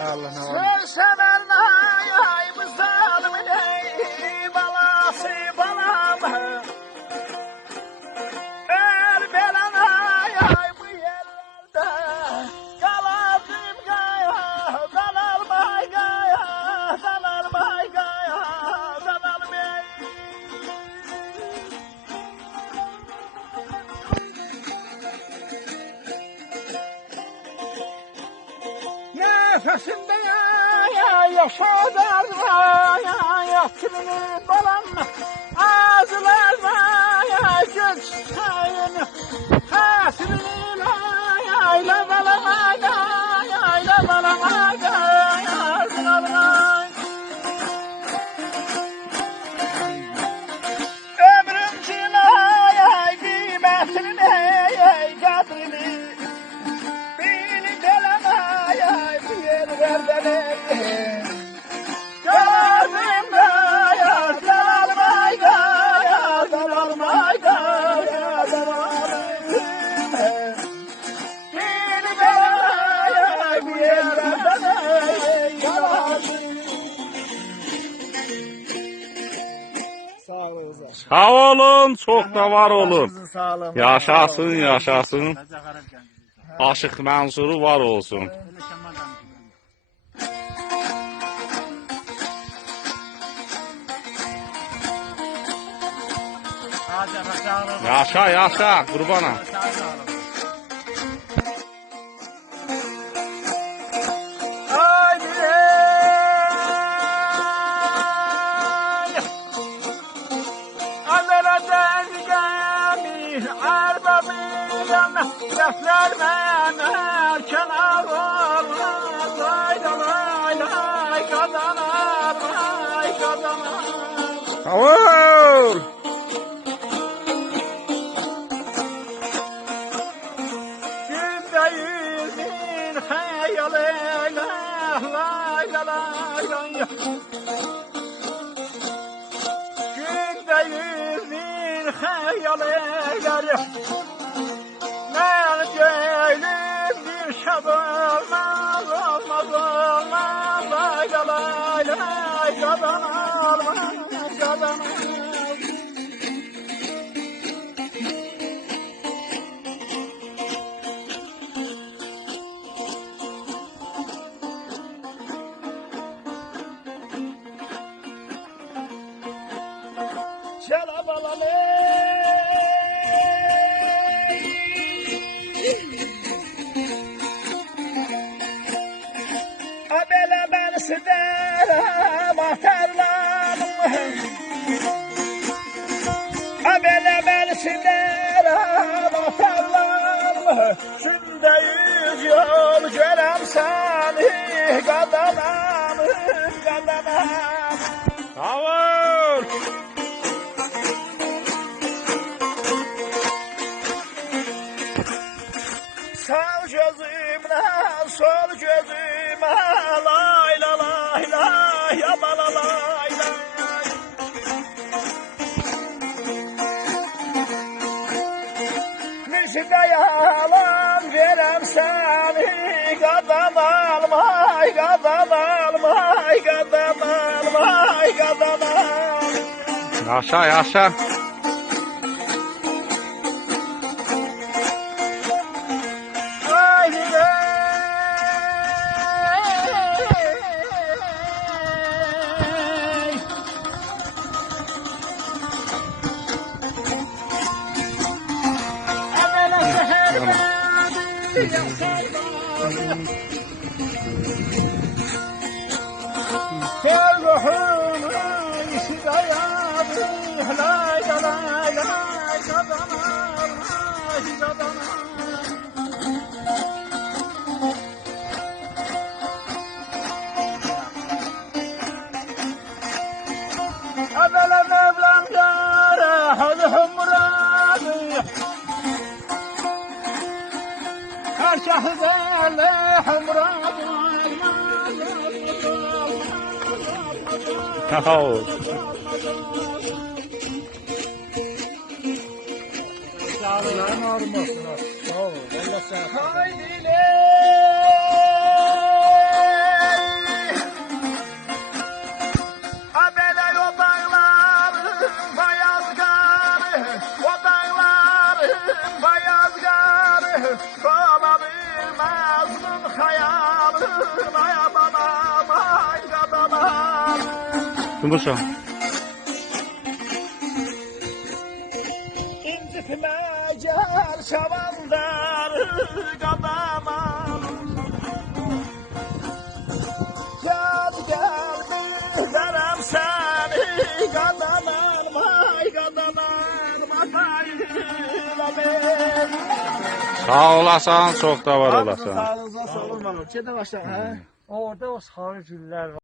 Allah ne sever ayımızdan ey balası balam. El belen ay bu yerlerde kalardım gaya, dalalmay gaya, dalalmay gaya, dalalmay. Nefesinde yaşadır yaktığını balam, ağzılarına göz sayını, hasrını yayla balama yayla balama yayla. Ömrüm cilay kıymetini kadrini beni delemay bir yer ver beni. Dalalım gaya, dalalmay gaya, dalalmay gaya, dalalım. Beni delemay bir yer ver beni. Sağ olun, çok da var olun. Yaşasın, yaşasın. Aşık Mansuru var olsun. Yaşa, yaşa, kurbana. Defler bana kenar olmaz, lay lay lay kazanır, lay kazanır. Kavur! Günde 100.000 hayal eyle, lay lay lay. Günde 100.000 hayal eyle. Ben gönlüm bir şad olmaz, olmaz, olmaz. Lay lay lay kazanır, kazanır. Şalabalale. Abele ben siderim atarlarım. Abele ben siderim atarlarım. Şimdi 100 yol görem seni kazanam, kazanam. Kavur! Sağ gözümle sol gözüme lay la lay lay yabala lay lay. Müzikte yalan verem seni kadam almay kadam almay kadam almay kadam almay. Yaşa, yaşa. Evvela Mevlam yâre hazım muradı. Herkes derle muradı. Kavur! Sağolun olmasın. Sağ ol. Allah sağ ol. Haydi Bayaz garı Kola bilmezdim hayalım Ay adanam ay adanam Yumuşa. İncitme gel şavanlar Adanam Gel bizlerim seni Adanam ay adanam Ay Sağ olasan, çok da var olasan. Sağlığınıza sağ olun. Gene başla. Orada o sarı güller var.